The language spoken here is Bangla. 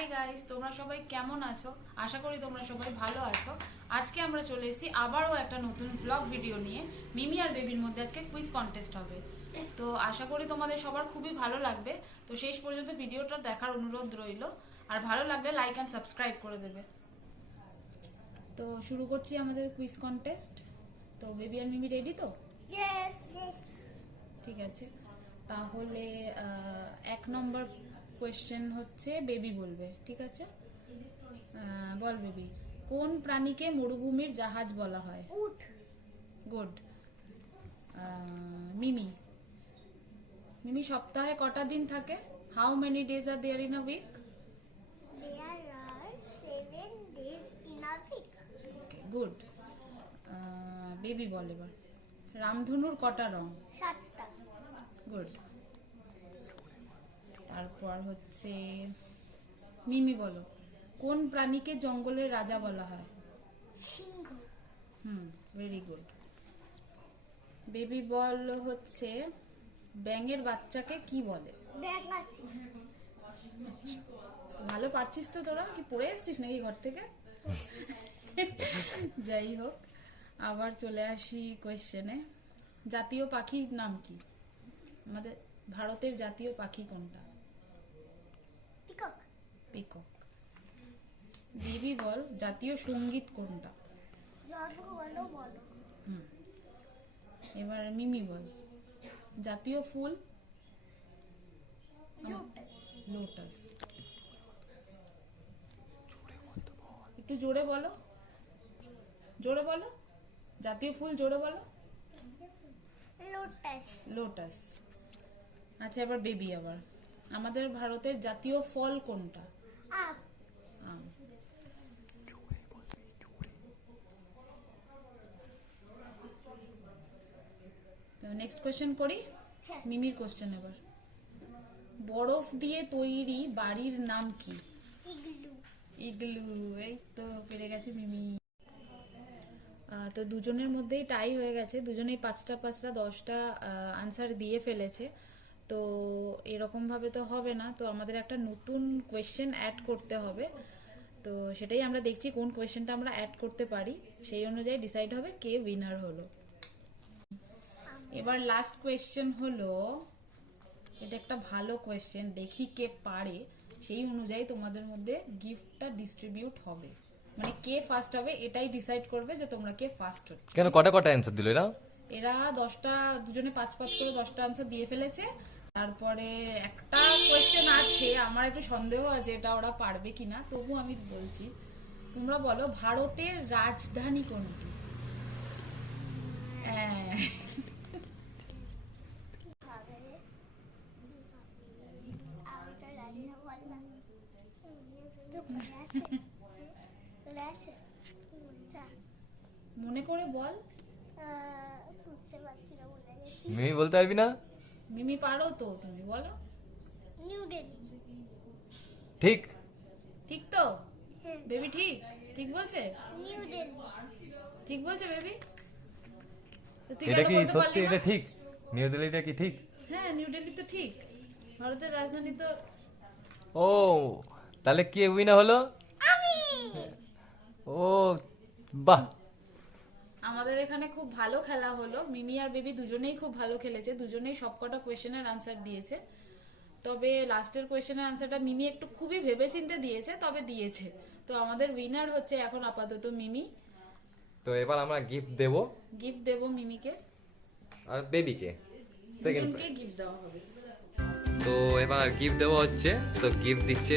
হাই গাইস, তোমরা সবাই কেমন আছো? আশা করি তোমরা সবাই ভালো আছো। আজকে আমরা চলে এসেছি আবারও একটা নতুন ব্লগ ভিডিও নিয়ে। মিমি আর বেবির মধ্যে আজকে কুইজ কন্টেস্ট হবে। তো আশা করি তোমাদের সবার খুবই ভালো লাগবে। তো শেষ পর্যন্ত ভিডিওটা দেখার অনুরোধ রইল। আর ভালো লাগলে লাইক অ্যান্ড সাবস্ক্রাইব করে দেবে। তো শুরু করছি আমাদের কুইজ কন্টেস্ট। তো বেবি আর মিমি রেডি তো? Yes. ঠিক আছে, তাহলে 1 নম্বর কোয়েশ্চেন হচ্ছে বেবি বলবে, ঠিক আছে? বল বেবি, কোন প্রাণীকে মরুভূমির জাহাজ বলা হয়? Uth. গুড। মিমি মিমি সপ্তাহে কটা দিন থাকে? How many days are there in a week? There are 7 days in a week. Okay, good. Baby বল এবার, রামধনুর কটা রং? 7টা. গুড। তারপর হচ্ছে মিমি বলো, কোন প্রাণীকে জঙ্গলের রাজা বলা হয়? সিংহ. Very good. বেবি বল হচ্ছে ব্যাঙের বাচ্চাকে কি বলে? ব্যাঙাচি. ভালো পারছিস তো তোরা, কি পড়ে এসছিস নাকি ঘর থেকে? যাই হোক, আবার চলে আসি কোয়েশ্চেনে। জাতীয় পাখির নাম কি? আমাদের ভারতের জাতীয় পাখি কোনটা? পিকক. পিকক। বেবি বল, জাতীয় সঙ্গীত কোনটা? জনগণ বলো. এবার মিমি বল, জাতীয় ফুল? লোটাস। একটু জোরে বলো, জোরে বলো, জাতীয় ফুল জোরে বলো। লোটাস. লোটাস। আচ্ছা, এবার বেবি আবার, আমাদের ভারতের জাতীয় ফল কোনটা? আম. আম। তো নেক্সট কোশ্চেন করি, মিমির কোশ্চেন এবার। বরফ দিয়ে তৈরি বাড়ির নাম কি? ইগলু. ইগলু। এই তো পেরে গেছে মিমি। তো দুজনের মধ্যেই টাই হয়ে গেছে, দুজনেই 5টা 10টা আনসার দিয়ে ফেলেছে। তো এরকম ভাবে তো হবে না, তো আমাদের একটা নতুন কোয়েশ্চেন অ্যাড করতে হবে। তো সেটাই আমরা দেখছি কোন কোয়েশ্চেনটা আমরা অ্যাড করতে পারি, সেই অনুযায়ী ডিসাইড হবে কে উইনার হলো। এবার লাস্ট কোয়েশ্চেন হলো, এটা একটা ভালো কোয়েশ্চেন, দেখি কে পারে, সেই অনুযায়ী তোমাদের মধ্যে গিফটটা ডিস্ট্রিবিউট হবে। মানে কে ফার্স্ট হবে এটাই ডিসাইড করবে যে তোমরা কে ফার্স্ট হবে। কেন কটা কটা অ্যানসার দিল এরা? এরা 10টা, দুজনে 5 করে 10টা আনসার দিয়ে ফেলেছে। তারপরে একটা কোয়েশ্চেন আছে, আমার একটু সন্দেহ আছে এটা ওরা পারবে কিনা, তবু আমি বলছি। তোমরা বলো, ভারতের রাজধানী কোনটি? হ্যাঁ, মনে করে বল। মিমি বলতে পারবি না? মিমি পারো তো, তুমি বলো। নিউ দিল্লি. ঠিক ঠিক তো বেবি? ঠিক ঠিক বলছে? নিউ দিল্লি. ঠিক বলছে বেবি? তুই এটা কেন কি বলতে সত্যি? পারলি না? এটা ঠিক? নিউ দিল্লিটা কি ঠিক? হ্যাঁ, নিউ দিল্লি তো ঠিক, ভারতের রাজধানী তো। ও, তাহলে কে উইনার হলো? আমি. ও বাহ, আমাদের এখানে খুব ভালো খেলা হলো, মিমি আর বেবি দুজনেই খুব ভালো খেলেছে, দুজনেই সবকটা কোয়েশ্চেনের আনসার দিয়েছে। তবে লাস্টের কোয়েশ্চেনের আনসারটা মিমি একটু খুবই ভেবেচিন্তে দিয়েছে, তবে দিয়েছে। তো আমাদের উইনার হচ্ছে এখন আপাতত মিমি। তো এবার আমরা গিফট দেব, গিফট দেব মিমিকে, আর বেবিকে সেকেন্ড। দুজনকে গিফট দেওয়া হবে। তো এবার গিফট দেওয়া হচ্ছে, তো গিফট দিচ্ছে